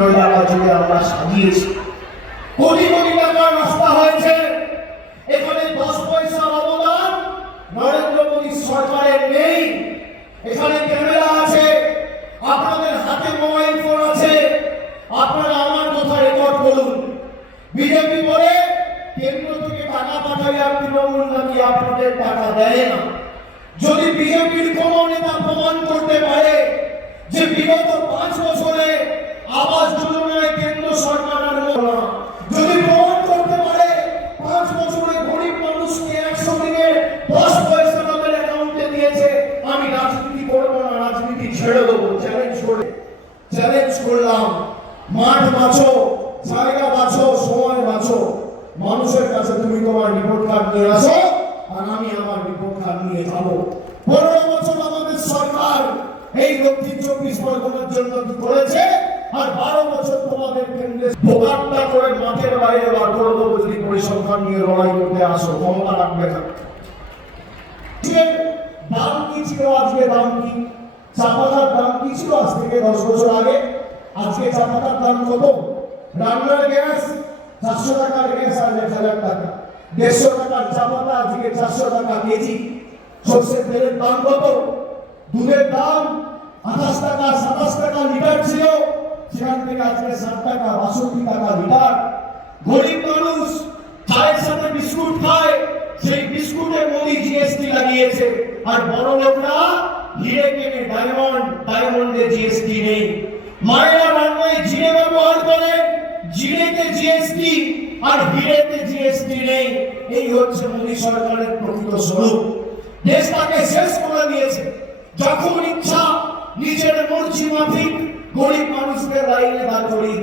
আমরা সাজিয়েছি, কোটি কোটি টাকার রাস্তা হয়েছে। এখানে 10 পয়সার অবদান নরেন্দ্র মোদী সরকারের নেই। এখানে ক্যামেরা আছে, আপনাদের হাতে মোবাইল ফোন আছে, আপনারা আমার কথা রেকর্ড করুন। বিজেপি বলে কেন্দ্র থেকে টাকা পাঠায় আর তৃণমূল নাকি আপনাদের টাকা দেয় না। যদি বিজেপির কোন নেতা প্রমাণ করতে পারে যে বিগত 5 বছরে আবাস যোজনায় কেন্দ্র সরকারের না, যদি প্রমাণ করতে পারে 5 বছরে গরিব মানুষকে 100 দিনে 10 পয়সা তাদের অ্যাকাউন্টে দিয়েছে, আমি রাজনীতি করব না, রাজনীতি ছেড়ে দেবো। চ্যালেঞ্জ করলাম, মাঠ বাঁচো, জায়গা বাঁচো, সময় বাঁচো। মানুষের কাছে তুমি তোমার রিপোর্ট কার্ড নিয়ে আসো, আর আমি আমার রিপোর্ট কার্ড নিয়ে যাবো। 15 বছর আমাদের সরকার এই দক্ষিণ 24 পরগনার জন্য কি করেছে, আর 12 বছর তোমাদের কেন্দ্রে ভোগাট্টা করে মাঠের বাইরে বার করে দেবো যদি পরিসংখ্যান নিয়ে লড়াই করতে আসো। ক্ষমতা রাখবে না। দাম কি ছিল, আজকে দাম কি? চা পাতার দাম কি ছিল আজ থেকে 10 বছর আগে? আজকে চা পাতার দাম কত? রান্নার গ্যাস 400 টাকার গ্যাস আর 1000 টাকা, 150 টাকার চা পাতা আজকে 400 টাকা কেজি। সরষের তেলের দাম কত? দুধের দাম 28 টাকা 27 টাকা লিটার ছিল, সেখান থেকে আজকে 60 টাকা 62 টাকা লিটার। গরিব মানুষ চায়ের সাথে বিস্কুট খায়, সেই বিস্কুটের মোদি জিএসটি লাগিয়েছে। আর বড় লোকরা হিরে কেনে ডায়মন্ডে জিএসটি নেই। মায়েরা রান্নায় জিরে ব্যবহার করে, জিরেতে জিএসটি আর হিরেতে জিএসটি নেই। এই হচ্ছে মোদি সরকারের প্রকৃত স্বরূপ। দেশটাকে শেষ করে দিয়েছে। যখন ইচ্ছা নিজের মর্জি মাফিক গরিব মানুষকে লাইনে দাঁড় করিয়ে